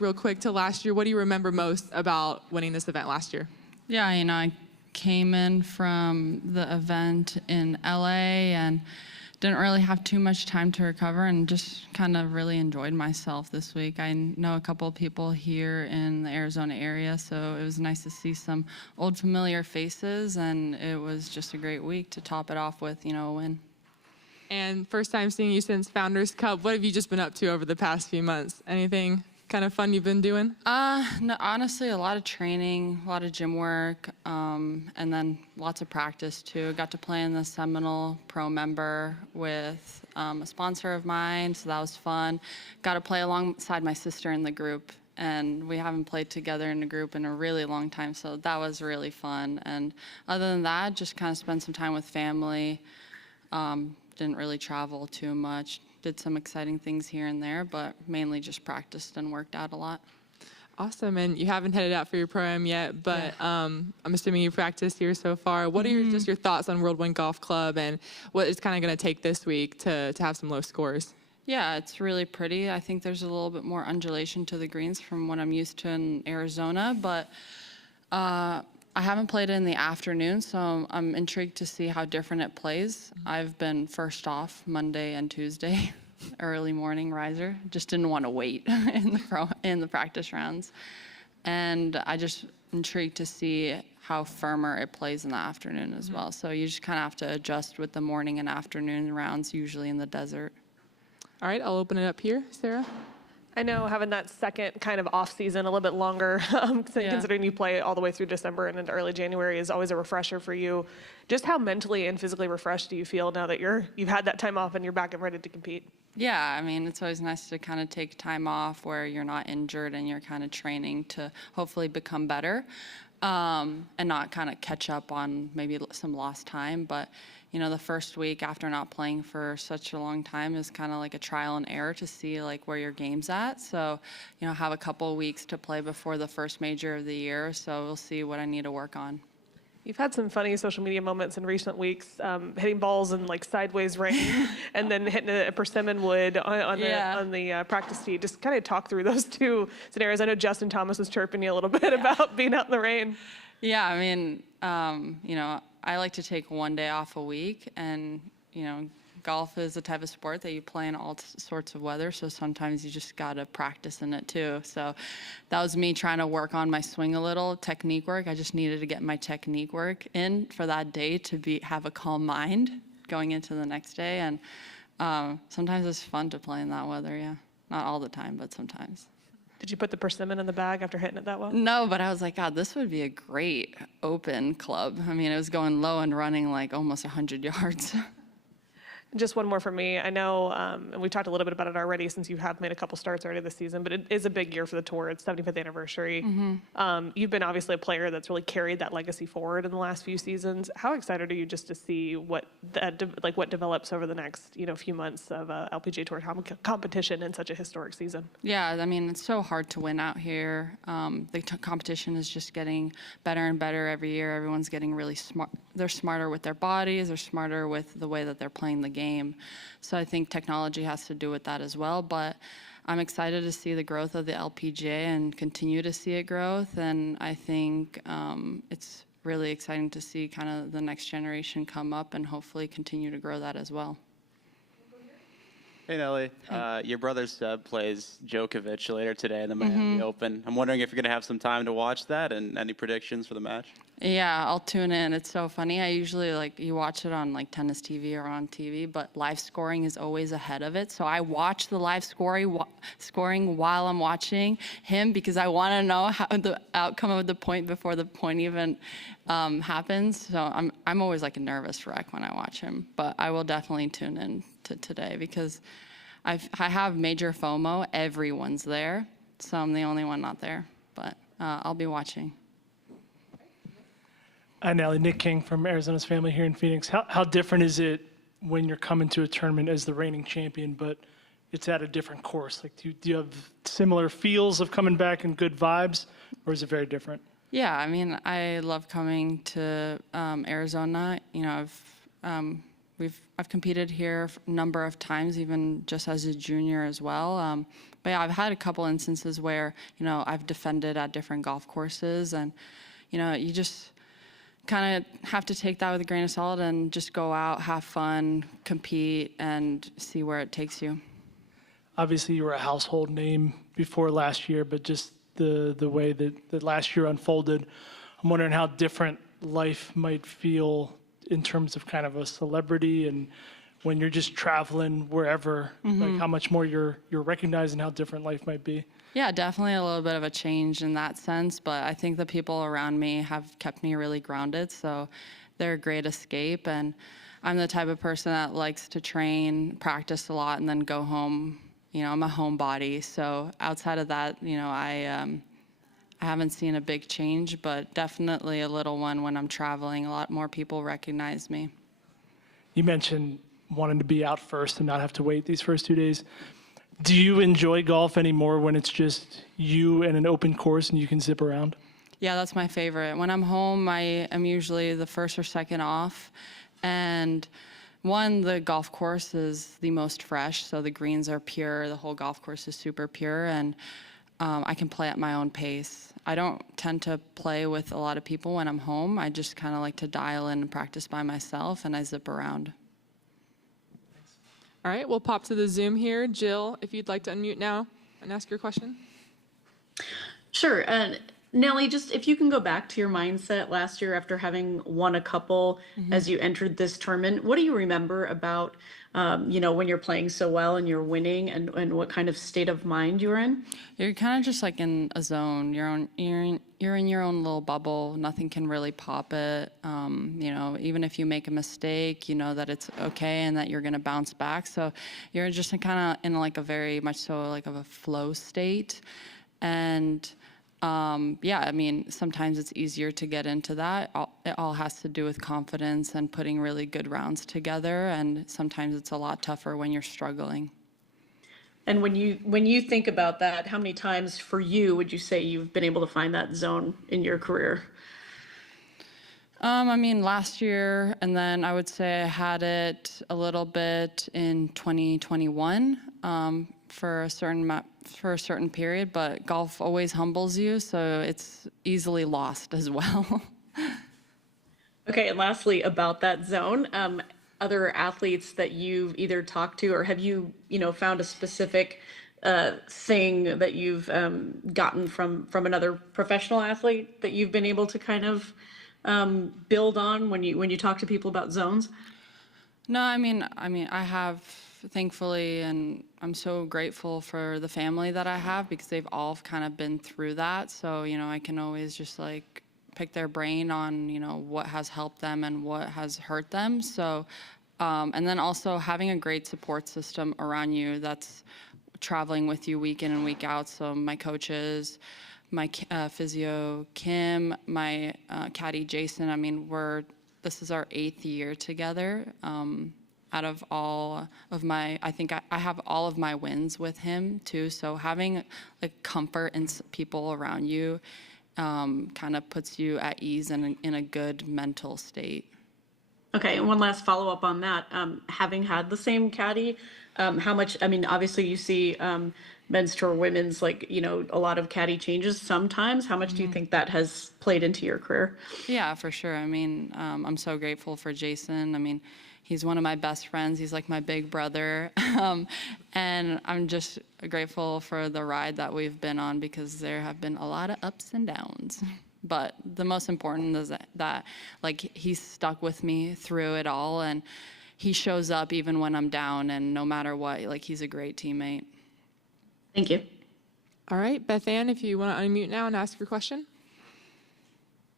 real quick to last year. What do you remember most about winning this event last year? Yeah, I came in from the event in LA and didn't really have too much time to recover and just kind of really enjoyed myself this week. I know a couple of people here in the Arizona area, so it was nice to see some old familiar faces, and it was just a great week to top it off with, a win. And first time seeing you since Founders Cup. What have you just been up to over the past few months? Anything kind of fun you've been doing? No, honestly, a lot of training, a lot of gym work, and then lots of practice too. Got to play in the Seminole Pro member with a sponsor of mine, so that was fun. Got to play alongside my sister in the group, and we haven't played together in a group in a really long time, so that was really fun. And other than that, just kind of spent some time with family. Didn't really travel too much. Did some exciting things here and there, but mainly just practiced and worked out a lot. Awesome. And you haven't headed out for your pro-am yet, but yeah. I'm assuming you practiced here so far. What are just your thoughts on World Wind Golf Club and what it's kind of going to take this week to have some low scores? Yeah, it's really pretty. I think there's a little bit more undulation to the greens from what I'm used to in Arizona, but I haven't played it in the afternoon, so I'm intrigued to see how different it plays. I've been first off Monday and Tuesday, early morning riser. Just didn't want to wait in the practice rounds. And I just intrigued to see how firmer it plays in the afternoon as well. So you just kind of have to adjust with the morning and afternoon rounds, usually in the desert. All right, I'll open it up here. Sarah? I know having that second kind of off season a little bit longer, considering you play all the way through December and into early January, is always a refresher for you. Just how mentally and physically refreshed do you feel now that you've had that time off and you're back and ready to compete? Yeah, it's always nice to kind of take time off where you're not injured and you're kind of training to hopefully become better and not kind of catch up on maybe some lost time. But the first week after not playing for such a long time is kind of like a trial and error to see like where your game's at. So, have a couple of weeks to play before the first major of the year. So we'll see what I need to work on. You've had some funny social media moments in recent weeks, hitting balls in like sideways rain and then hitting a persimmon wood on the practice tee. Just kind of talk through those two scenarios. I know Justin Thomas was chirping you a little bit about being out in the rain. Yeah, I like to take one day off a week, and golf is a type of sport that you play in all sorts of weather, so sometimes you just gotta practice in it too. So that was me trying to work on my swing a little, technique work. I just needed to get my technique work in for that day to have a calm mind going into the next day. And sometimes it's fun to play in that weather, yeah. Not all the time, but sometimes. Did you put the persimmon in the bag after hitting it that well? No, but I was like, God, this would be a great open club. It was going low and running like almost 100 yards. Just one more from me. I know, and we've talked a little bit about it already since you have made a couple starts already this season, but it is a big year for the tour. It's 75th anniversary. You've been obviously a player that's really carried that legacy forward in the last few seasons. How excited are you just to see what develops over the next few months of LPGA Tour competition in such a historic season? Yeah, it's so hard to win out here. The competition is just getting better and better every year. Everyone's getting really smart. They're smarter with their bodies. They're smarter with the way that they're playing the game. So I think technology has to do with that as well. But I'm excited to see the growth of the LPGA and continue to see it growth. And I think it's really exciting to see kind of the next generation come up and hopefully continue to grow that as well. Hey, Nelly. Your brother Seb plays Djokovic later today in the Miami Open. I'm wondering if you're going to have some time to watch that and any predictions for the match? Yeah, I'll tune in. It's so funny. I usually you watch it on tennis TV or on TV, but live scoring is always ahead of it. So I watch the live scoring while I'm watching him because I want to know how the outcome of the point before the point even happens. So I'm always like a nervous wreck when I watch him, but I will definitely tune in to today because I have major FOMO. Everyone's there, so I'm the only one not there, but I'll be watching. Hi, Nelly. Nick King from Arizona's Family here in Phoenix. How different is it when you're coming to a tournament as the reigning champion, but it's at a different course? Do you have similar feels of coming back and good vibes, or is it very different? Yeah, I love coming to Arizona. I've I've competed here a number of times, even just as a junior as well. But yeah, I've had a couple instances where, I've defended at different golf courses, and, you just kind of have to take that with a grain of salt and just go out, have fun, compete, and see where it takes you. Obviously, you were a household name before last year, but just the way that last year unfolded, I'm wondering how different life might feel in terms of kind of a celebrity, and when you're just traveling wherever, like how much more you're recognizing how different life might be. Yeah, definitely a little bit of a change in that sense, but I think the people around me have kept me really grounded, so they're a great escape. And I'm the type of person that likes to train, practice a lot, and then go home. I'm a homebody, so outside of that, I haven't seen a big change, but definitely a little one when I'm traveling. A lot more people recognize me. You mentioned wanting to be out first and not have to wait these first 2 days. Do you enjoy golf anymore when it's just you and an open course and you can zip around? Yeah, that's my favorite. When I'm home, I am usually the first or second off. And the golf course is the most fresh, so the greens are pure, the whole golf course is super pure, and I can play at my own pace. I don't tend to play with a lot of people when I'm home. I just kind of like to dial in and practice by myself, and I zip around. All right, we'll pop to the Zoom here. Jill, if you'd like to unmute now and ask your question. Sure. Nelly, just if you can go back to your mindset last year after having won a couple as you entered this tournament, what do you remember about, when you're playing so well and you're winning, and what kind of state of mind you were in? You're kind of just like in a zone. You're in your own little bubble. Nothing can really pop it. Even if you make a mistake, you know that it's okay and that you're going to bounce back. So you're just kind of in like a very much so like of a flow state. And sometimes it's easier to get into that. It all has to do with confidence and putting really good rounds together. And sometimes it's a lot tougher when you're struggling. And when you think about that, how many times for you would you say you've been able to find that zone in your career? Last year, and then I would say I had it a little bit in 2021 for a certain period, but golf always humbles you, so it's easily lost as well. Okay, and lastly, about that zone, other athletes that you've either talked to, or have you, found a specific thing that you've gotten from another professional athlete that you've been able to kind of build on when you talk to people about zones? No, I have, thankfully, and I'm so grateful for the family that I have because they've all kind of been through that. So, I can always just like pick their brain on, what has helped them and what has hurt them. So, and then also having a great support system around you that's traveling with you week in and week out. So my coaches, my physio, Kim, my caddy, Jason, this is our 8th year together. Out of all of I think I have all of my wins with him too. So having like comfort and people around you kind of puts you at ease and in a good mental state. Okay, and one last follow-up on that. Having had the same caddy, how much, obviously you see men's tour, women's, a lot of caddy changes sometimes. How much do you think that has played into your career? Yeah, for sure. I'm so grateful for Jason. He's one of my best friends. He's like my big brother. And I'm just grateful for the ride that we've been on because there have been a lot of ups and downs. But the most important is that he's stuck with me through it all, and he shows up even when I'm down, and no matter what, he's a great teammate. Thank you. All right, Beth Ann, if you want to unmute now and ask your question.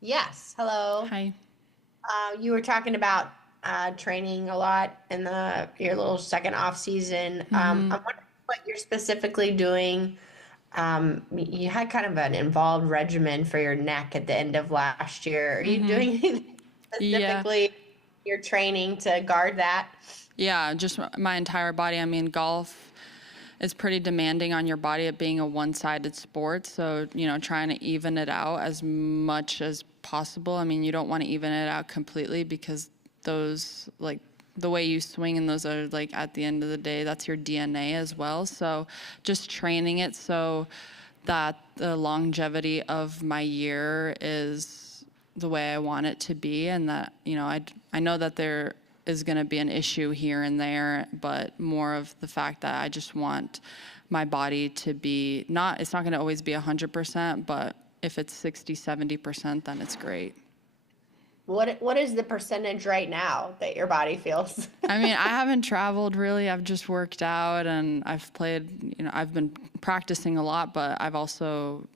Yes. Hello. Hi. You were talking about training a lot in your little second off season. I'm wondering what you're specifically doing. You had kind of an involved regimen for your neck at the end of last year. Are you doing anything specifically your training to guard that? Yeah, just my entire body. Golf is pretty demanding on your body, it being a one-sided sport. So, trying to even it out as much as possible. You don't want to even it out completely because those the way you swing, and those are like at the end of the day, that's your DNA as well. So just training it so that the longevity of my year is the way I want it to be, and that, I know that there is going to be an issue here and there, but more of the fact that I just want my body to be it's not going to always be 100%, but if it's 60, 70%, then it's great. What is the percentage right now that your body feels? I mean, I haven't traveled really. I've just worked out and I've played, I've been practicing a lot, but I've also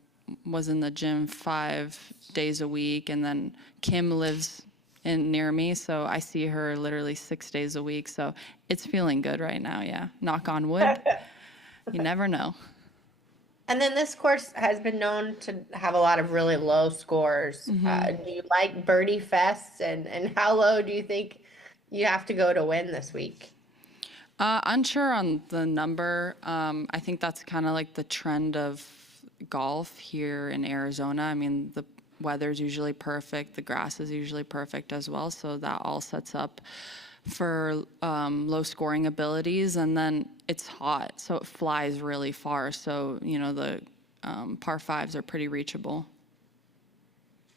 was in the gym 5 days a week. And then Kim lives near me, so I see her literally 6 days a week. So it's feeling good right now, yeah. Knock on wood. You never know. And then this course has been known to have a lot of really low scores. Do you like birdie fests, and how low do you think you have to go to win this week? Unsure on the number. I think that's kind of like the trend of golf here in Arizona. I mean, the weather's usually perfect. The grass is usually perfect as well. So that all sets up for low scoring abilities. And then it's hot, so it flies really far. So, the par fives are pretty reachable.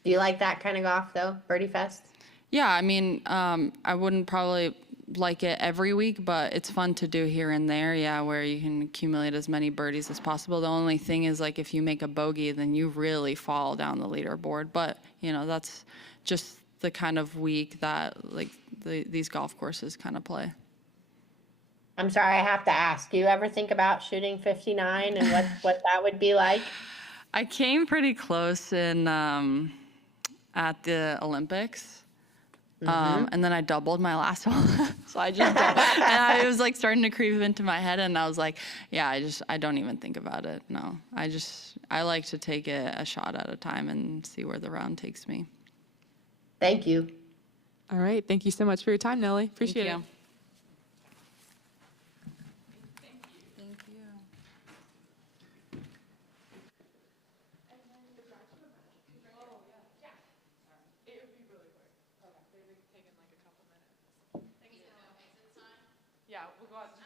Do you like that kind of golf, though, birdie fest? Yeah, I mean, I wouldn't probably like it every week, but it's fun to do here and there, yeah, where you can accumulate as many birdies as possible. The only thing is, like, if you make a bogey, then you really fall down the leaderboard. But, that's just the kind of week that, like, these golf courses kind of play. I'm sorry, I have to ask. Do you ever think about shooting 59 and what that would be like? I came pretty close at the Olympics. And then I doubled my last hole. So I just doubled. And I was like starting to creep into my head, and I was like, yeah, I don't even think about it. No, I like to take it a shot at a time and see where the round takes me. Thank you. All right. Thank you so much for your time, Nelly. Appreciate it. Thank you. Yeah, we'll go out.